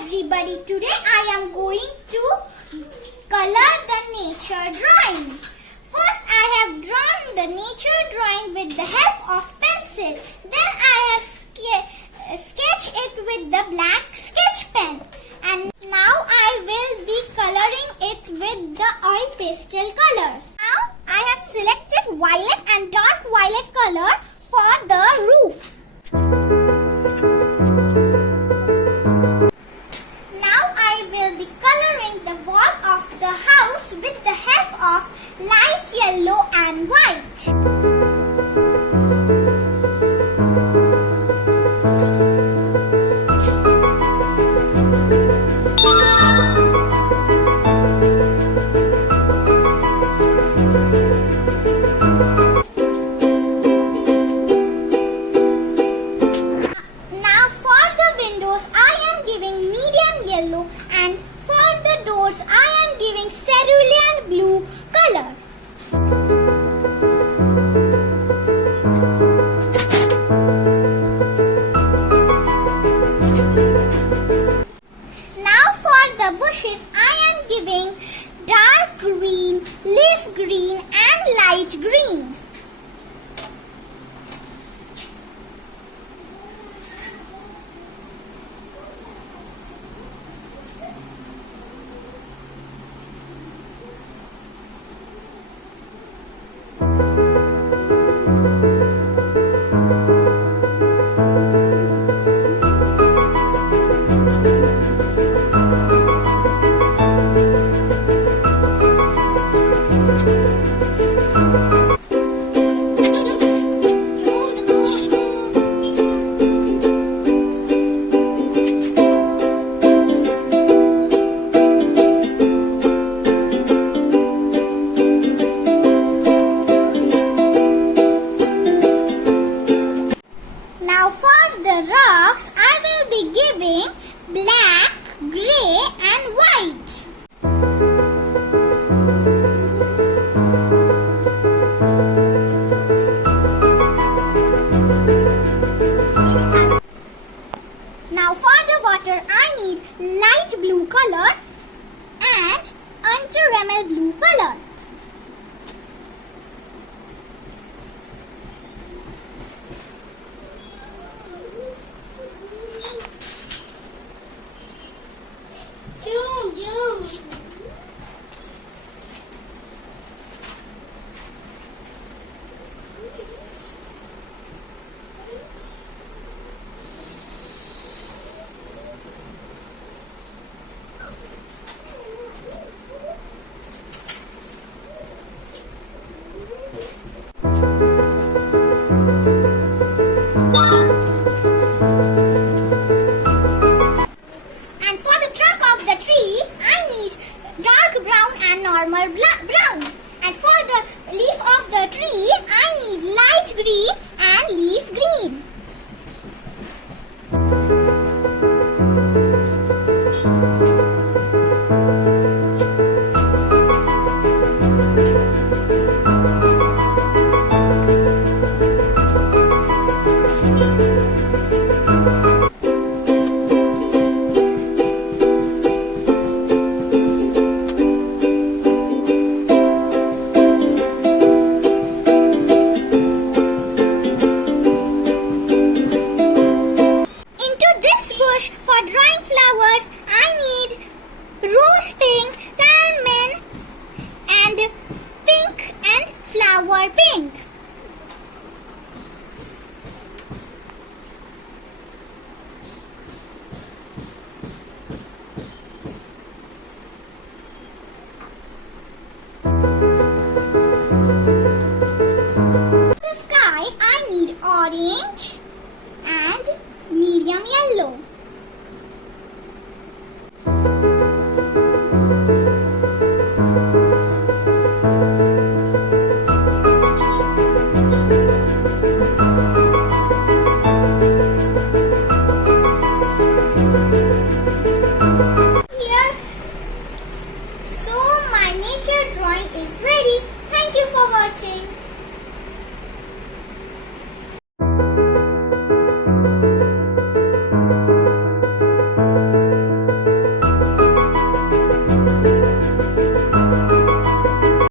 everybody, today I am going to color the nature drawing. First I have drawn the nature drawing with the help of pencil. Then I have sketched it with the black sketch pen. And now I will be coloring it with the oil pastel colors. Now I have selected violet and dark violet color for the roof. The house with the help of light yellow and white. Now for the windows I am giving medium yellow, and for the doors I am giving cerulean blue color. Now for the bushes I am giving dark green, leaf green and light green. Now for the rocks, I will be giving black, grey and white. Now for the water, I need light blue color and ultramarine blue color. And normal brown. And for the leaf of the tree, I need light green and leaf green. For drawing flowers, I need rose pink, carmine and pink and flower pink. The sky, I need orange and medium yellow.